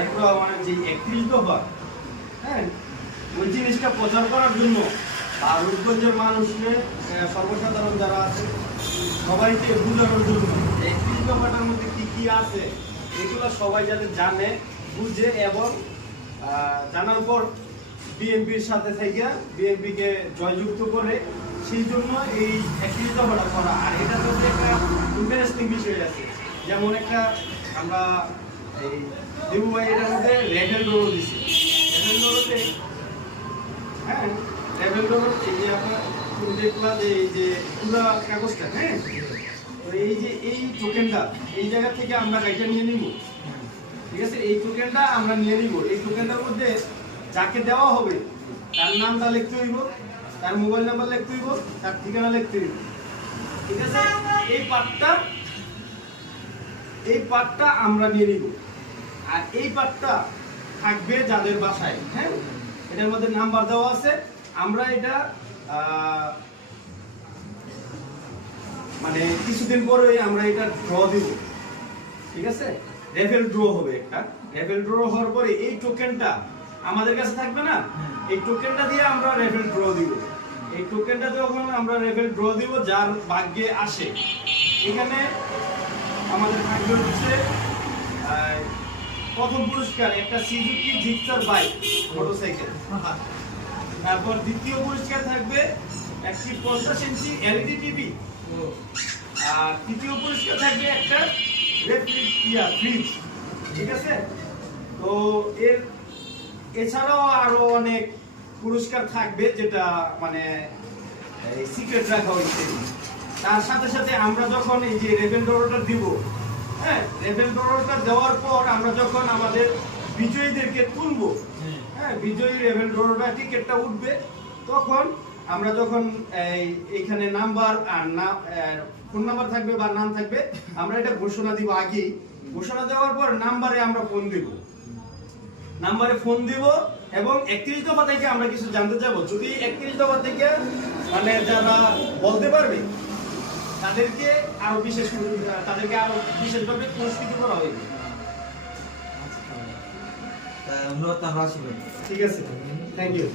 দারিদ্র মানে যে 31 দফা, হ্যাঁ, ওই জিনিসটা প্রচার করার জন্য আর রূপগঞ্জের মানুষকে সর্বসাধারণ যারা আছে সবাইকে বোঝানোর জন্য 31 দফাটার মধ্যে কি কি আছে এগুলো সবাই যাতে জানে, বুঝে এবং জানার পর বিএনপির সাথে থেকে বিএনপিকে জয়যুক্ত করে, সেই জন্য এই 31 দফাটা করা। আর এটার মধ্যে একটা ইন্টারেস্টিং বিষয় আছে, যেমন একটা আমরা এই দেবু ভাই এটার মধ্যে লেভেল ডোরও দিচ্ছি। লেভেল ডোরোতে, হ্যাঁ, লেভেল ডোরো এই যে আপনার দেখলাম যে এই যে পুরা কাগজটা, হ্যাঁ, তো এই যে এই টোকেনটা এই জায়গা থেকে আমরা গাড়িটা নিয়ে নিব, ঠিক আছে? এই টোকেনটা আমরা নিয়ে নিব। এই টোকেনটার মধ্যে যাকে দেওয়া হবে তার নামটা লিখতে হইব, তার মোবাইল নাম্বার লিখতে হইব, তার ঠিকানা লিখতে হইব, ঠিক আছে? এই পার্টটা আমরা নিয়ে নিব। আর এই পার্টটা থাকবে যাদের বাসায়, হ্যাঁ, এটার মধ্যে নাম্বার দেওয়া আছে। আমরা এটা মানে কিছুদিন পরে আমরা এটা ড্র দিব, ঠিক আছে? রেফেল ড্র হবে একটা। রেফেল ড্র হওয়ার পরে এই টোকেনটা আমাদের কাছে থাকবে না, এই টোকেনটা দিয়ে আমরা রেফেল ড্র দিব। এই টোকেনটা যখন আমরা রেফেল ড্র দিব, যার ভাগ্যে আসে, এখানে আমাদের থাকবে হচ্ছে প্রথম পুরস্কার একটা সুজুকি জিক্সার বাইক মোটরসাইকেল। তারপর দ্বিতীয় পুরস্কার থাকবে একটি 50 ইঞ্চি এলইডি টিভি। আর তৃতীয় পুরস্কার থাকবে একটা ফ্রিজ, ঠিক আছে? তো এছাড়াও আরো অনেক পুরস্কার থাকবে যেটা মানে সিক্রেট রাখা হয়েছে। তার সাথে সাথে আমরা যখন এই যে রেভেল ড্রটা দিব, হ্যাঁ, রেভেল ড্রটা দেওয়ার পর আমরা যখন আমাদের বিজয়ীদেরকে তুলবো, হ্যাঁ, বিজয়ী রেভেল ড্রটা টিকেটটা উঠবে, তখন আমরা যখন এইখানে নাম্বার আর ফোন নাম্বার থাকবে বা নাম থাকবে, আমরা এটা ঘোষণা দিব আগেই। ঘোষণা দেওয়ার পর নাম্বারে আমরা ফোন দিব, নাম্বারে ফোন দিব এবং 31 দফা থেকে আমরা কিছু জানতে চাবো। যদি 31 দফা থেকে মানে যারা বলতে পারবে তাদেরকে আরো বিশেষভাবে পুরস্কৃত করা হবে। ধন্যবাদ। ঠিক আছে, থ্যাংক ইউ।